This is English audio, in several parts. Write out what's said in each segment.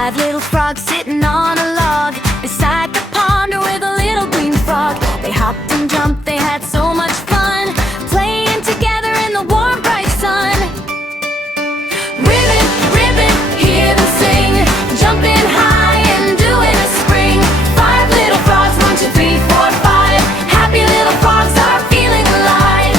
Five little frogs sitting on a log beside the pond with a little green frog. They hopped and jumped, they had so much fun, playing together in the warm, bright sun. Ribbit, ribbit, hear them sing, jumping high and doing a spring. Five little frogs, 1, 2, 3, 4, 5. Happy little frogs are feeling alive.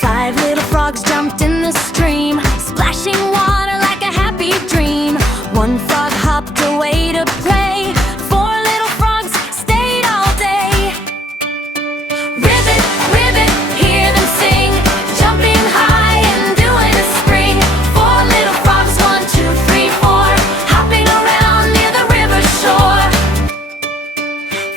Five little frogs jumped in the stream, splashing water like a happy dream. One frog hopped away to play, 4 little frogs stayed all day. Ribbit, ribbit, hear them sing, jumping high and doing a spring. 4 little frogs, 1, 2, 3, 4, hopping around near the river shore.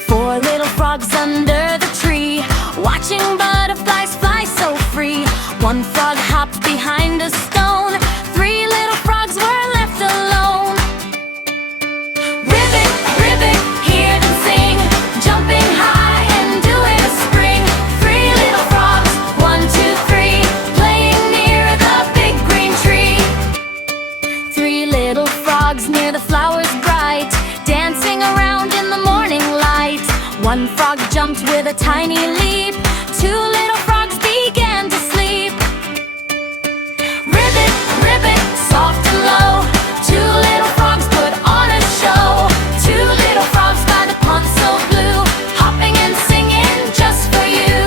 4 little frogs under the tree, watching butterflies fly so free. One frog hopped behind a stone, 3 little frogs were left alone. Ribbit, ribbit, hear them sing, jumping high and doing a spring. 3 little frogs, 1, 2, 3, playing near the big green tree. 3 little frogs near the flowers bright, dancing around in the morning light. One frog jumped with a tiny leap, 2 little frogs began to sleep. Ribbit, ribbit, soft and low, 2 little frogs put on a show. 2 little frogs by the pond so blue, hopping and singing just for you.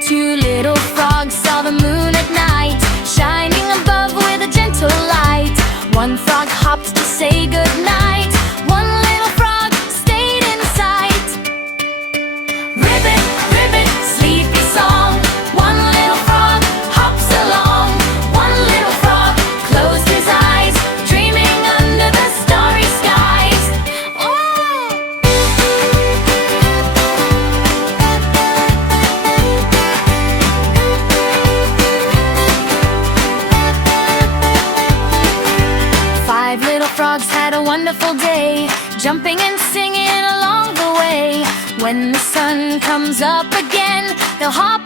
2 little frogs saw the moon at night, shining above with a gentle light. One frog hopped to say goodnight, 1 little frog stayed in sight. Ribbit, ribbit, sleepy song, 1 little frog hops along. 1 little frog closed his eyes, dreaming under the starry skies. Oh! 5 little frogs had a wonderful day, jumping and singing along the way. When the sun comes up again, they'll hop